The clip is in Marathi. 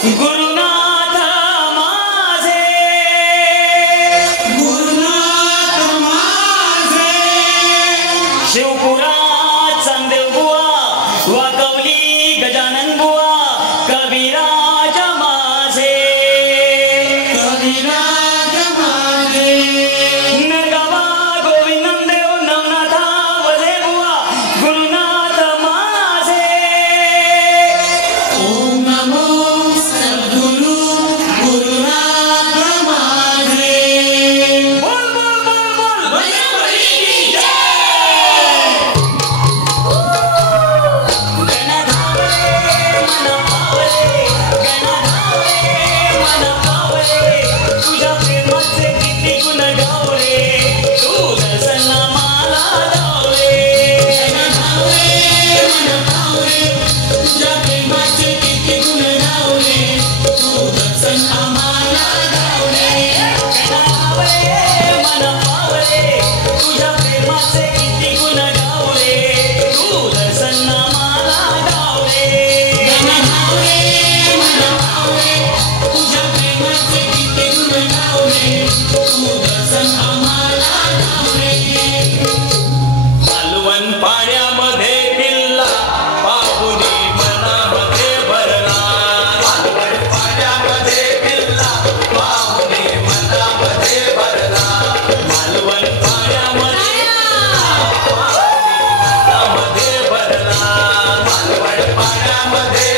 गुरुनाथ माझे शिवपुरात चांदेव बुवा वाकवली गजानन बुवा कविराज माझे नरगावा गोविंदम देव नवनाथा वजे बुवा गुरुनाथ माझे ओम नमो सद्गुरु गुरुनाथ माझे बोल बोल बोल बोल बजरंगबली की जय तुझ्या प्रेमाचे किती गुण गावले तू दर्शना मला धावले तुझ्या प्रेमाचे किती गुण गावले तू दर्शन आम्हाला गावले मन पावले तुझ्या प्रेमाचे किती गुण गावले तू दर्शना मला धावले तुझ्या प्रेमाचे किती गुण गावले तू दर्शन आम्हाला गावले मालवण पाण्यामध्ये किल्ला पाहुणे मनामध्ये भरला मालवण पाण्यामध्ये किल्ला पाहुणे मनामध्ये भरला मालवण पाण्यामध्ये मनामध्ये भरला मालवण पाण्यामध्ये